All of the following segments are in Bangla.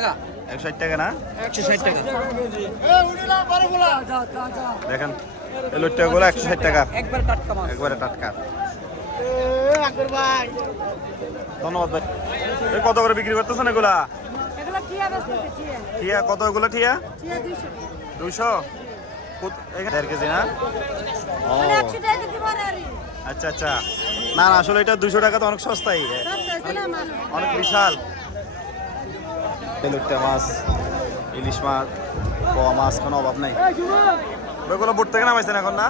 160 টাকা না? 160 টাকা। দেখেন এই লইট্টাগুলো 160 টাকা, একবার টাটকা মাছ। একবারে টাটকা। ধন্যবাদ ভাই। এই কত করে বিক্রি করতেছেন এগুলা? এগুলো টিয়া বেচতেছে টিয়া। ঠিয়া কত এগুলো? ঠিয়া টিয়া 200 200 1.5 কেজি না? ও মানে 100 টাকা কেজি বাড়ারি। আচ্ছা আচ্ছা। না না, আসলে এটা 200 টাকা তো অনেক সস্তাই, সস্তা আছে না মাছ। অনেক বিশাল। লইট্টা মাছ, ইলিশ মাছ, পোয়া মাছ, কোনো অভাব নাই। ওইগুলো বোট থেকে নামাইছেন এখন না?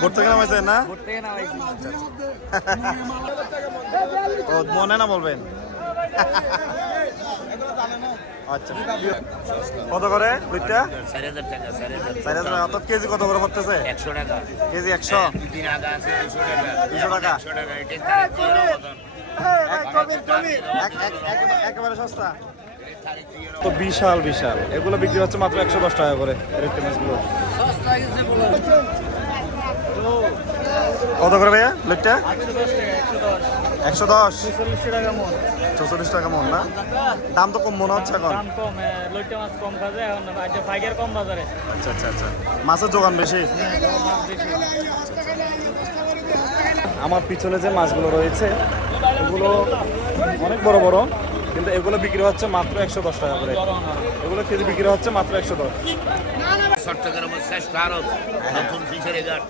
বোট থেকে নামাইছেন না? ও মনে না বলবেন। আচ্ছা, কত করে দুইটা? 4000 টাকা, 4000 4,000 অর্থাৎ কেজি কত করে পড়তেছে? 100 টাকা। কেজি 100, 2-3 আগা আছে 200 টাকা। 200 টাকা। 100 টাকা এটা তারিখ দিয়ে রমজান। একেবারে সস্তা তো, বিশাল বিশাল। এগুলো বিক্রি হচ্ছে মাত্র 110 টাকা করে। রেড মাছগুলো কত করে ভাইয়া লেটটা? 110, 44 টাকা মন না? দাম তো কম মনে হচ্ছে এখন। দাম কম, লইট্টা মাছ কম খাওয়া যায় এখন, আচ্ছা ফাইকের কম বাজারে। আচ্ছা আচ্ছা আচ্ছা, মাছের যোগান বেশি। আমার পিছনে যে মাছগুলো রয়েছে এগুলো অনেক বড় বড়, কিন্তু এগুলো বিক্রি হচ্ছে মাত্র 110 টাকা করে। এগুলো কেজি বিক্রি হচ্ছে মাত্র 110। চট্টগ্রামের শ্রেষ্ঠ আড়ত, নতুন ফিশারি ঘাট।